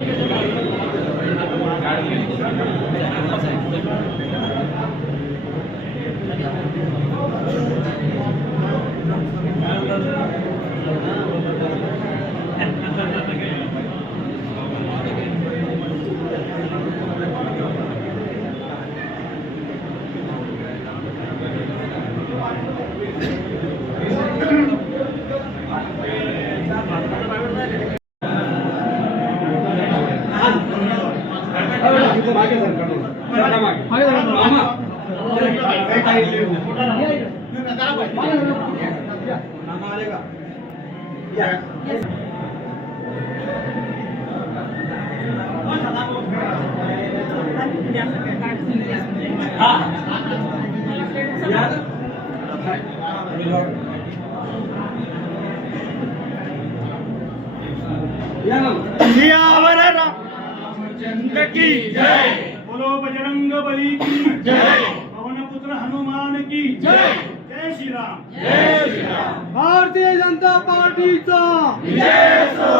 Thank you. Siyavar Ramchandra की जय। बोलो बजरंग बली की जय। पवन पुत्र हनुमान की जय। जय श्री राम जय श्री राम भारतीय जनता पार्टीचा। विजय असो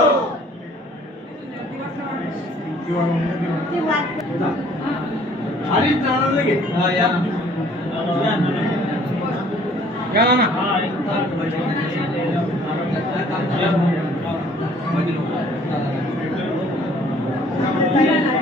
हरी जाणार घे या ना.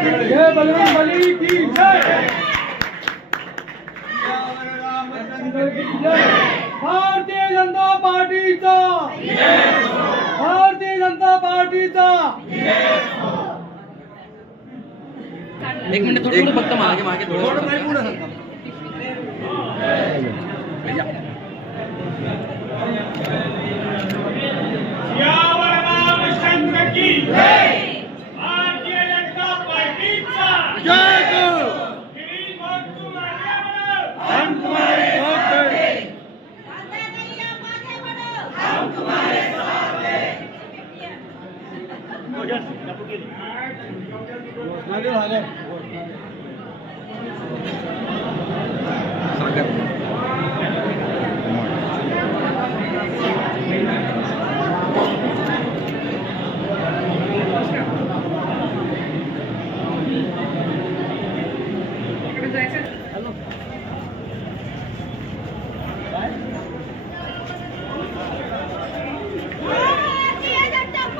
जय बजरंग बली की जय। भारतीय जनता पार्टी का। भारतीय जनता पार्टी का। एक मिनट थोड़ी थोड़ी भक्तम आगे आगे थोड़ा भैया।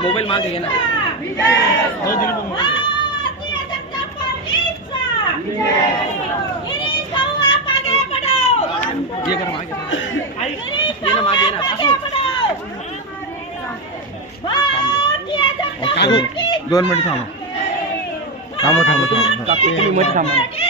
मोबाईल मागे घे ना? ये कर मागे ये ना मागे ये ना काकू दोन मिनिट थांबा थांबा. थांबा थांबा मध्ये थांबा.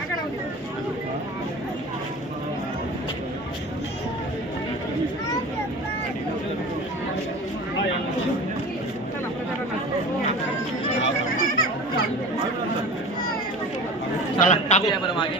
चला टाकू आपण मागे